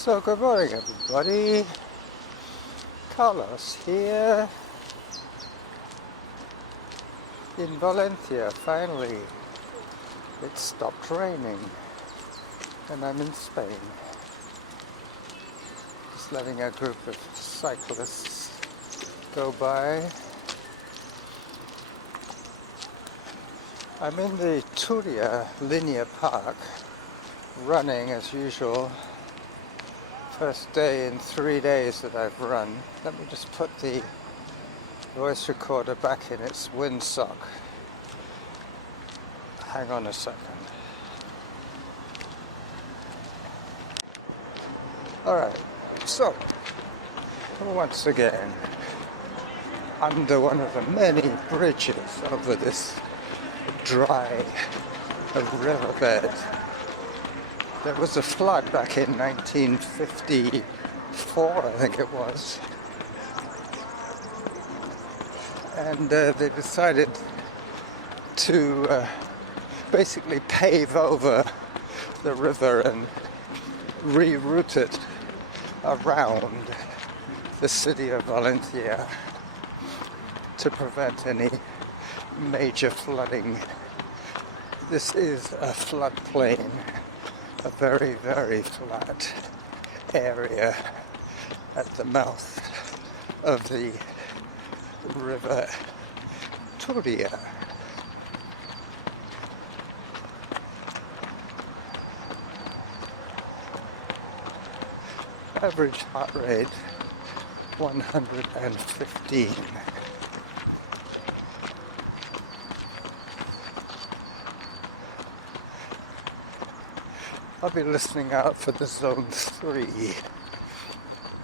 So good morning everybody, Carlos here in Valencia. Finally it stopped raining and I'm in Spain, just letting a group of cyclists go by. I'm in the Turia Linear Park, running as usual. First day in 3 days that I've run. Let me just put the voice recorder back in its windsock. Hang on a second. Alright, so once again, under one of the many bridges over this dry riverbed. There was a flood back in 1954, I think it was, and they decided to basically pave over the river and reroute it around the city of Valencia to prevent any major flooding. This is a floodplain, a very, very flat area at the mouth of the river Turia. Average heart rate 115. I'll be listening out for the zone 3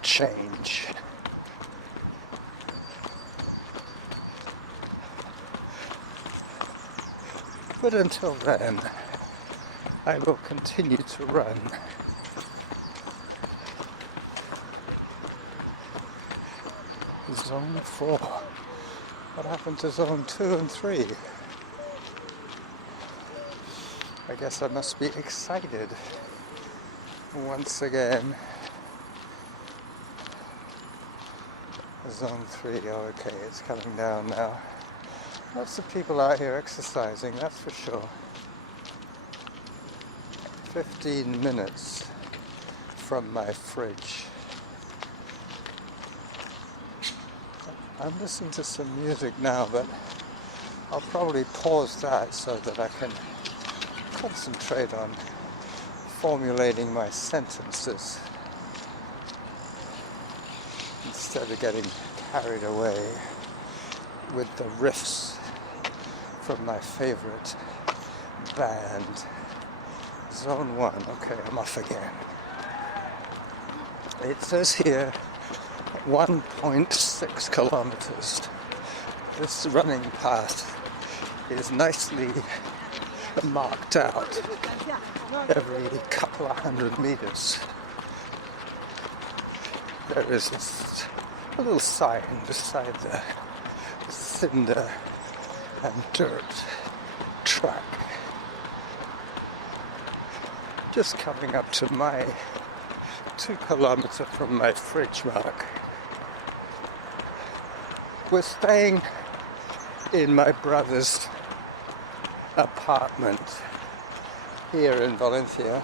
change. But until then, I will continue to run. Zone 4. What happened to zone 2 and 3? I guess I must be excited once again. Zone 3, oh, okay, it's coming down now. Lots of people out here exercising, that's for sure. 15 minutes from my fridge. I'm listening to some music now, but I'll probably pause that so that I can concentrate on formulating my sentences instead of getting carried away with the riffs from my favorite band. Zone 1, okay, I'm off again. It says here 1.6 kilometers. This running path is nicely marked out every couple of 100 meters. There is a little sign beside the cinder and dirt track. Just coming up to my 2 kilometer from my fridge mark. We're staying in my brother's apartment here in Valencia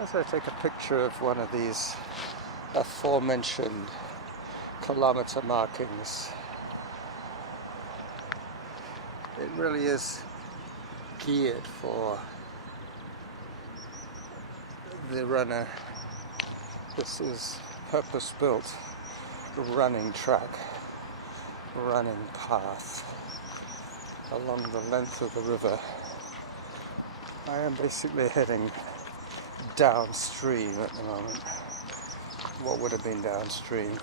as I take a picture of one of these aforementioned kilometer markings. It really is geared for the runner. This is purpose-built running track, running path along the length of the river. I am basically heading downstream at the moment. What would have been downstream?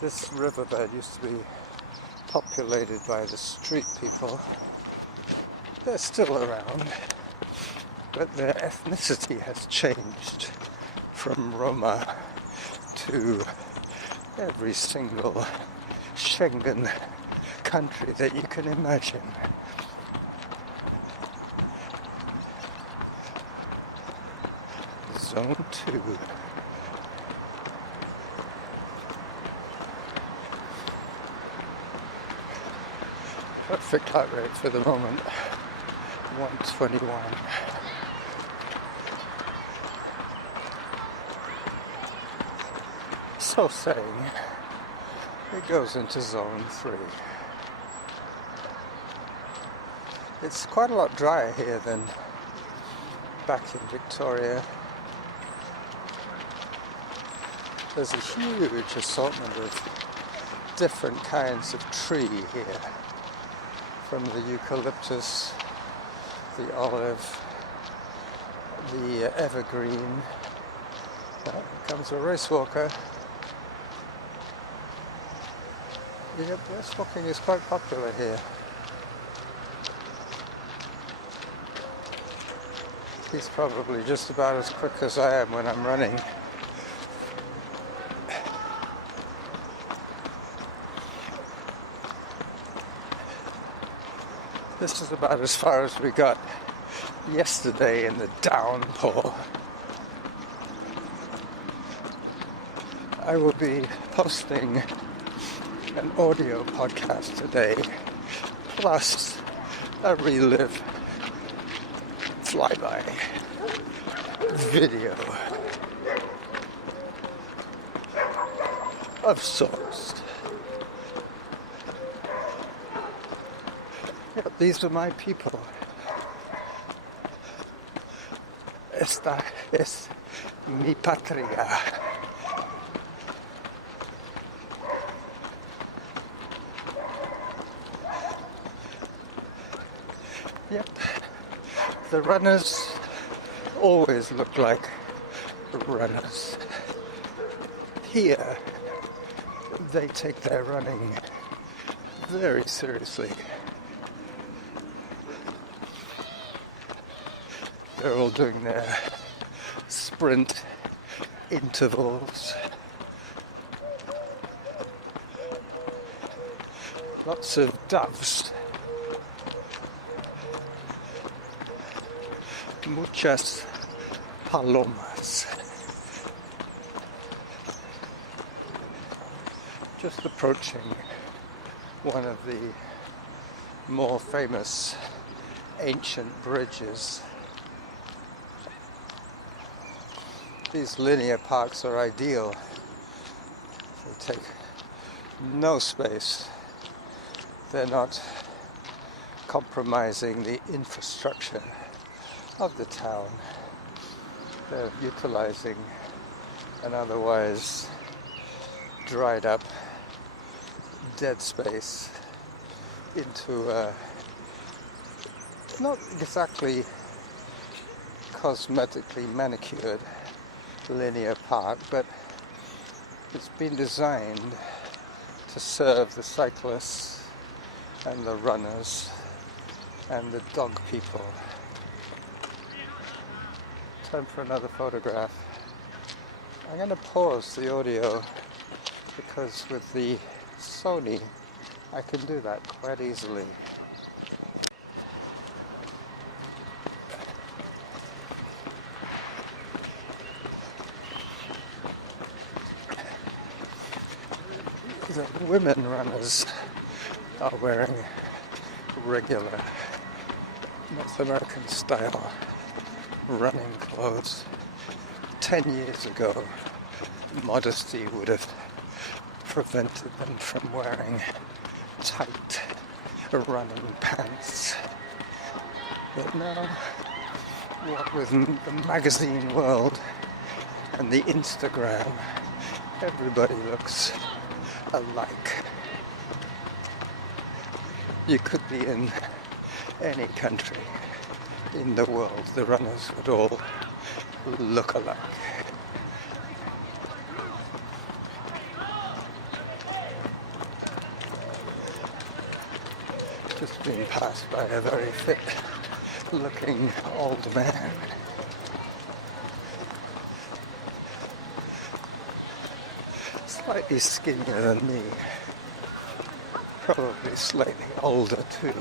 This riverbed used to be populated by the street people. They're still around, but their ethnicity has changed from Roma to every single Schengen country that you can imagine. zone 2. Perfect heart rate for the moment, 121. So saying, it goes into zone 3. It's quite a lot drier here than back in Victoria. There's a huge assortment of different kinds of tree here, from the eucalyptus, the olive, the evergreen. Here comes a racewalker. Yep, racewalking is quite popular here. He's probably just about as quick as I am when I'm running. This is about as far as we got yesterday in the downpour. I will be posting an audio podcast today, plus a relive flyby video of sorts. Yep, these are my people. Esta es mi patria. Yep, the runners always look like runners. Here, they take their running very seriously. They're all doing their sprint intervals. Lots of doves. Muchas palomas. Just approaching one of the more famous ancient bridges. These linear parks are ideal. They take no space. They're not compromising the infrastructure of the town. They're utilizing an otherwise dried up dead space into a not exactly cosmetically manicured linear park, but it's been designed to serve the cyclists and the runners and the dog people. Time for another photograph. I'm going to pause the audio because with the Sony I can do that quite easily. The women runners are wearing regular North American style running clothes. 10 years ago, modesty would have prevented them from wearing tight running pants. But now, what with the magazine world and the Instagram, everybody looks alike. You could be in any country in the world, the runners would all look alike. Just being passed by a very fit looking old man. Slightly skinnier than me. Probably slightly older too.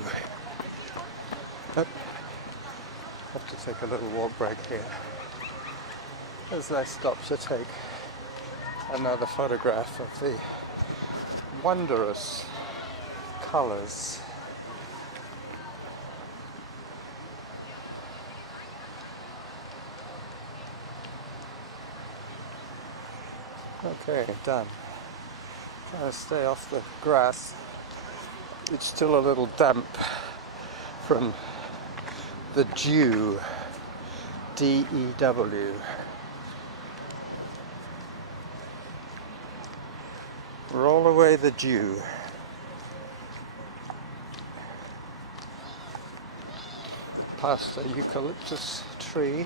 Have to take a little walk break here. as I stop to take another photograph of the wondrous colours. Okay, done. Trying to stay off the grass. It's still a little damp from the dew, D-E-W. Roll away the dew. Past a eucalyptus tree,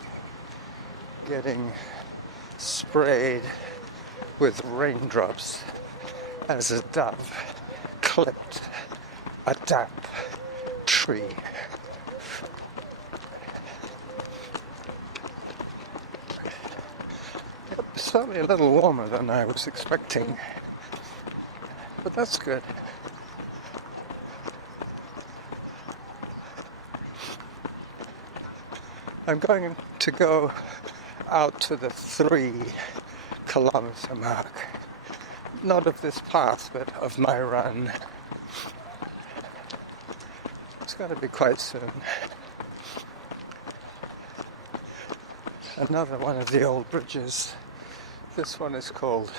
getting sprayed with raindrops as a dove clipped a damp tree. It's certainly a little warmer than I was expecting, but that's good. I'm going to go out to the 3-kilometer mark. Not of this path, but of my run. It's going to be quite soon. Another one of the old bridges. This one is called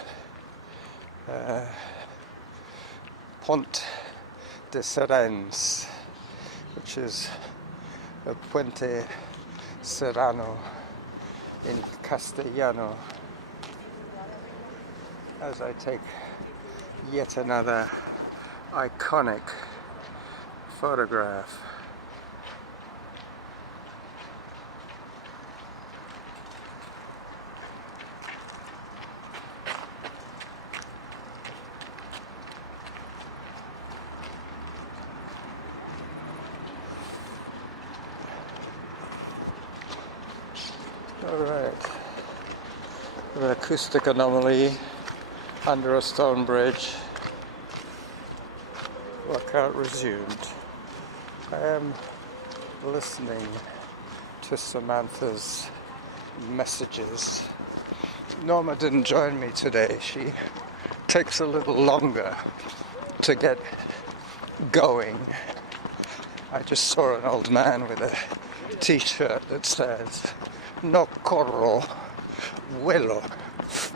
Pont de Serens, which is a Puente Serrano in Castellano, as I take yet another iconic photograph. Alright, an acoustic anomaly under a stone bridge. Workout resumed. I am listening to Samantha's messages. Norma didn't join me today. She takes a little longer to get going. I just saw an old man with a t-shirt that says "No corro, vuelo,"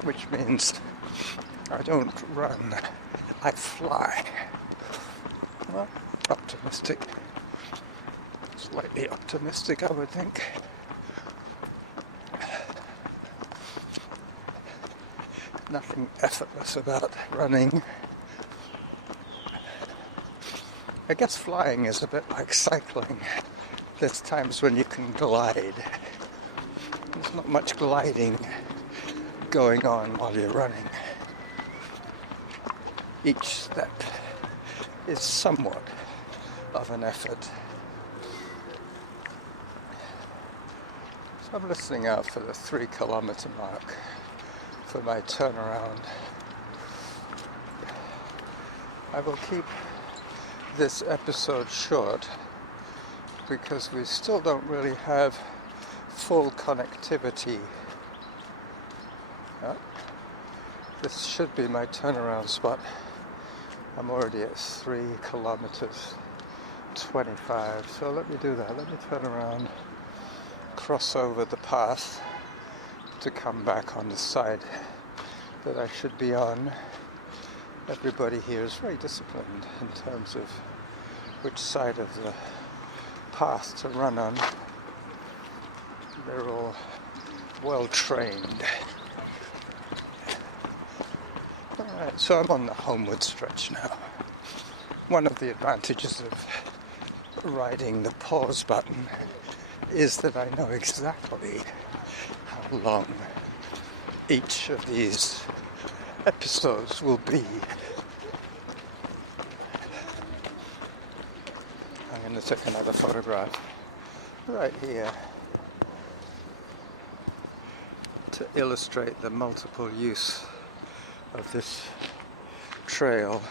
which means I don't run, I fly. Well, optimistic. Slightly optimistic, I would think. Nothing effortless about running. I guess flying is a bit like cycling. There's times when you can glide. There's not much gliding going on while you're running. Each step is somewhat of an effort. So I'm listening out for the 3-kilometer mark for my turnaround. I will keep this episode short because we still don't really have full connectivity. This should be my turnaround spot. I'm already at 3 kilometers 25, so let me do that. Let me turn around, cross over the path to come back on the side that I should be on. Everybody here is very disciplined in terms of which side of the path to run on. They're all well trained. Alright, so I'm on the homeward stretch now. One of the advantages of riding the pause button is that I know exactly how long each of these episodes will be. I'm going to take another photograph right here to illustrate the multiple use of this trail.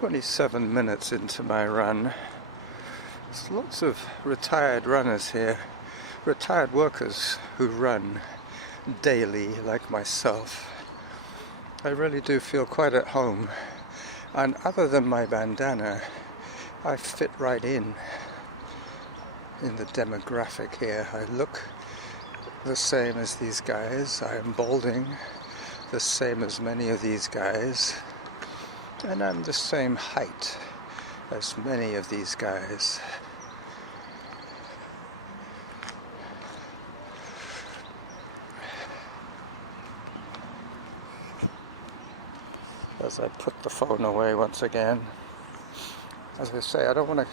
27 minutes into my run. There's lots of retired runners here, retired workers who run daily like myself. I really do feel quite at home, and other than my bandana, I fit right in the demographic here. I look the same as these guys. I am balding the same as many of these guys, and I'm the same height as many of these guys. As I put the phone away once again, as I say, I don't want to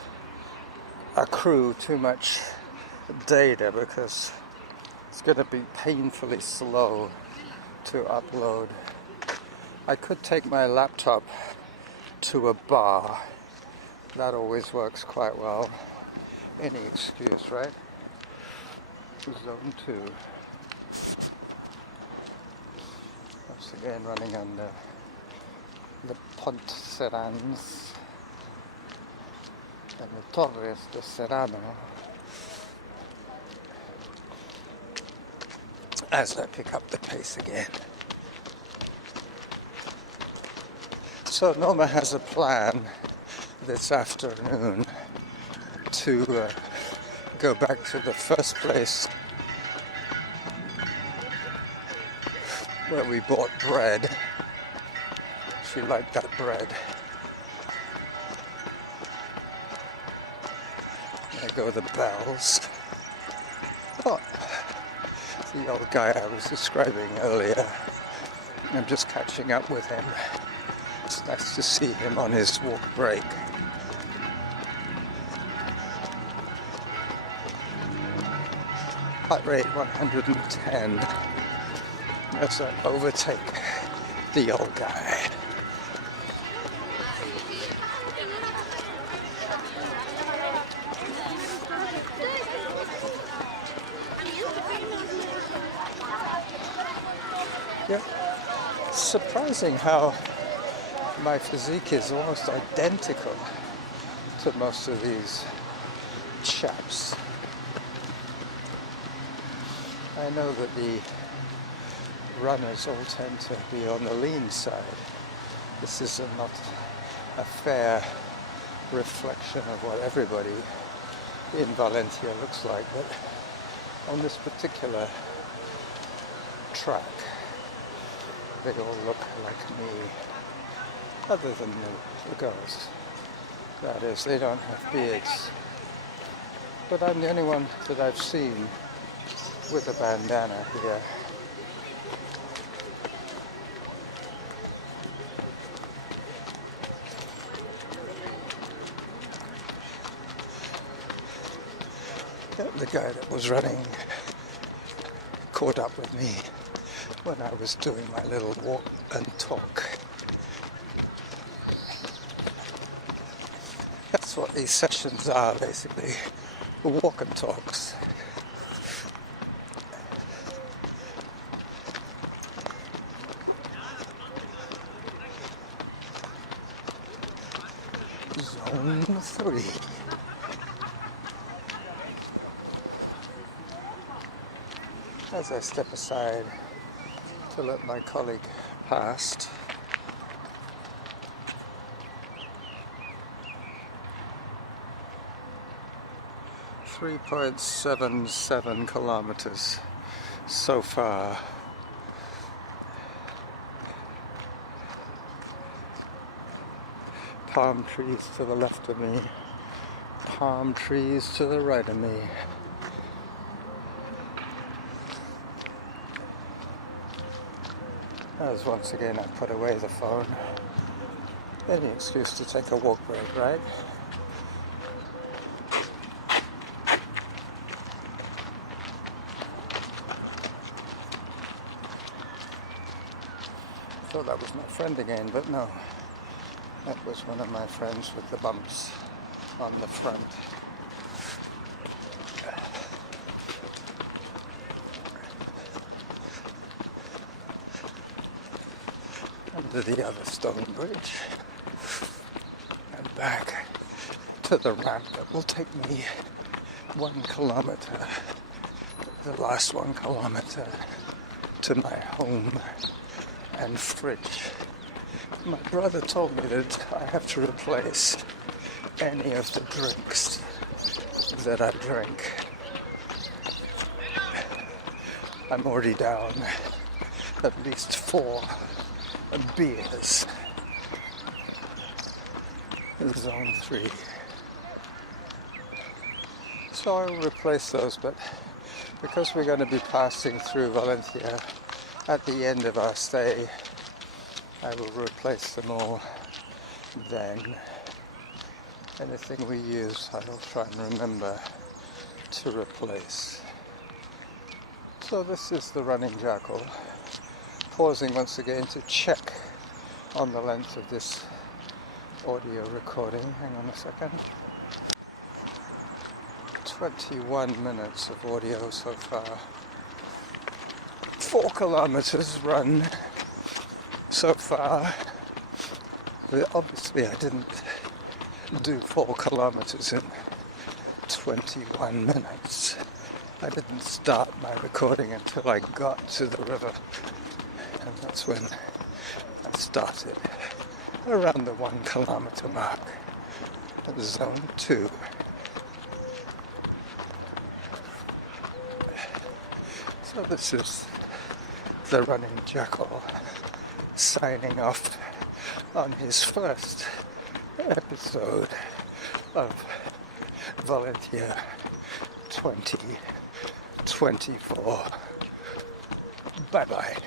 accrue too much data because it's going to be painfully slow to upload. I could take my laptop to a bar. That always works quite well. Any excuse, right? Zone 2. Once again running under the Pont Serrans and the Torres de Serrano as I pick up the pace again. So Norma has a plan this afternoon to go back to the first place where we bought bread. She liked that bread. There go the bells. Oh, the old guy I was describing earlier. I'm just catching up with him. It's nice to see him on his walk break. Heart rate 110 as I overtake the old guy. Yeah, it's surprising how my physique is almost identical to most of these chaps. I know that the runners all tend to be on the lean side. This is not a fair reflection of what everybody in Valencia looks like, but on this particular track, they all look like me, other than the girls. That is, they don't have beards. But I'm the only one that I've seen with a bandana here. The guy that was running caught up with me when I was doing my little walk and talk. That's what these sessions are, basically. Walk and talks. Zone 3. As I step aside to let my colleague past, 3.77 kilometers so far. Palm trees to the left of me, palm trees to the right of me. As once again I put away the phone. Any excuse to take a walk break, right? Thought that was my friend again, but no. That was one of my friends with the bumps on the front. Under the other stone bridge. back to the ramp that will take me 1 kilometer, the last 1 kilometer to my home and fridge. My brother told me that I have to replace any of the drinks that I drink. I'm already down at least 4 beers. Zone 3. So I will replace those, but because we're going to be passing through Valencia at the end of our stay, I will replace them all then. Anything we use, I will try and remember to replace. So this is the running jackal, pausing once again to check on the length of this audio recording. Hang on a second. 21 minutes of audio so far. 4 kilometers run so far. But obviously I didn't do 4 kilometers in 21 minutes. I didn't start my recording until I got to the river, and that's when I started, around the 1 kilometer mark, at zone 2. So this is the running jackal signing off on his first episode of Valencia 2024. Bye bye.